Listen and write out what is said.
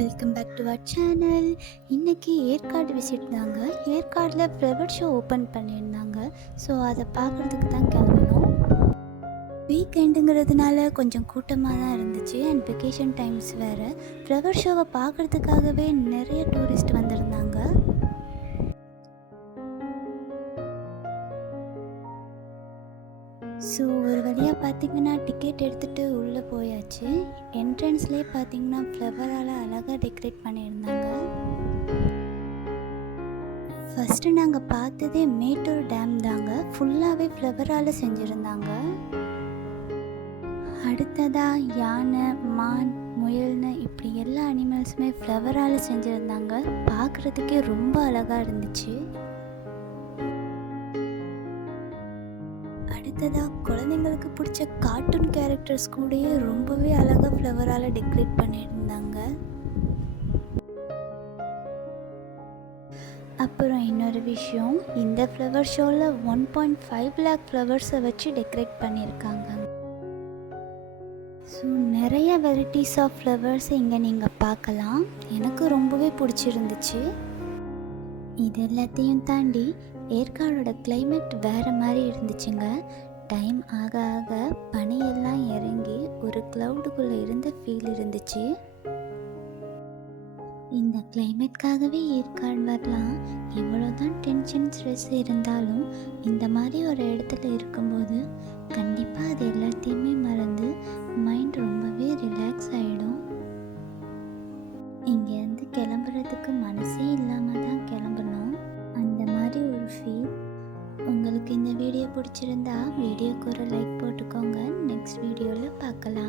Welcome back to our channel. இன்றைக்கி Yercaud visit தாங்க. ஏற்காடில் ஃப்ளவர் ஷோ ஓப்பன் பண்ணியிருந்தாங்க. ஸோ அதை பார்க்குறதுக்கு தான் கிளம்பினோம். வீக்கெண்டுங்கிறதுனால கொஞ்சம் கூட்டமாக தான் இருந்துச்சு. அண்ட் வெக்கேஷன் டைம்ஸ் வேறு. ஃப்ளவர் ஷோவை பார்க்குறதுக்காகவே நிறைய டூரிஸ்ட் வந்திருந்தாங்க. ஸோ ஒரு வழியாக பார்த்திங்கன்னா டிக்கெட் எடுத்துகிட்டு உள்ளே போயாச்சு. என்ட்ரன்ஸ்லேயே பார்த்திங்கன்னா ஃப்ளவரால் அழகாக டெக்கரேட் பண்ணியிருந்தாங்க. ஃபஸ்ட்டு நாங்கள் பார்த்ததே மேட்டூர் டேம் தாங்க. ஃபுல்லாகவே ஃப்ளவரால் செஞ்சுருந்தாங்க. அடுத்ததாக யானை, மான், முயல்னு இப்படி எல்லா அனிமல்ஸுமே ஃப்ளவரால் செஞ்சுருந்தாங்க. பார்க்குறதுக்கே ரொம்ப அழகாக இருந்துச்சு. அடுத்ததாக குழந்தைங்களுக்கு பிடிச்ச கார்ட்டூன் கேரக்டர்ஸ் கூடயே ரொம்பவே அழகாக ஃப்ளவரால் டெக்கரேட் பண்ணியிருந்தாங்க. அப்புறம் இன்னொரு விஷயம், இந்த ஃப்ளவர் ஷோவில் 1.5 lakh ஃப்ளவர்ஸை வச்சு டெக்கரேட் பண்ணியிருக்காங்க. ஸோ நிறைய வெரைட்டிஸ் ஆஃப் ஃப்ளவர்ஸ் இங்கே நீங்கள் பார்க்கலாம். எனக்கு ரொம்பவே பிடிச்சிருந்துச்சு. இது எல்லாத்தையும் தாண்டி ஏற்காடோட கிளைமேட் வேறு மாதிரி இருந்துச்சுங்க. டைம் ஆக ஆக பனியெல்லாம் இறங்கி ஒரு க்ளவுடுக்குள்ளே இருந்த ஃபீல் இருந்துச்சு. இந்த கிளைமேட்காகவே ஏற்காடு வரலாம். எவ்வளோ தான் டென்ஷன் ஸ்ட்ரெஸ் இருந்தாலும் இந்த மாதிரி ஒரு இடத்துல இருக்கும்போது கண்டிப்பாக அது எல்லாத்தையுமே மறந்து மைண்ட் ரொம்பவே ரிலாக்ஸ் ஆகிடும். இங்கேருந்து கிளம்புறதுக்கு மனசே இல்லாமல் தான் கிளம்பணும். அந்த மாதிரி ஒரு ஃபீல். உங்களுக்கு இந்த வீடியோ பிடிச்சிருந்தா வீடியோக்கு ஒரு லைக் போட்டுக்கோங்க. நெக்ஸ்ட் வீடியோவில் பார்க்கலாம்.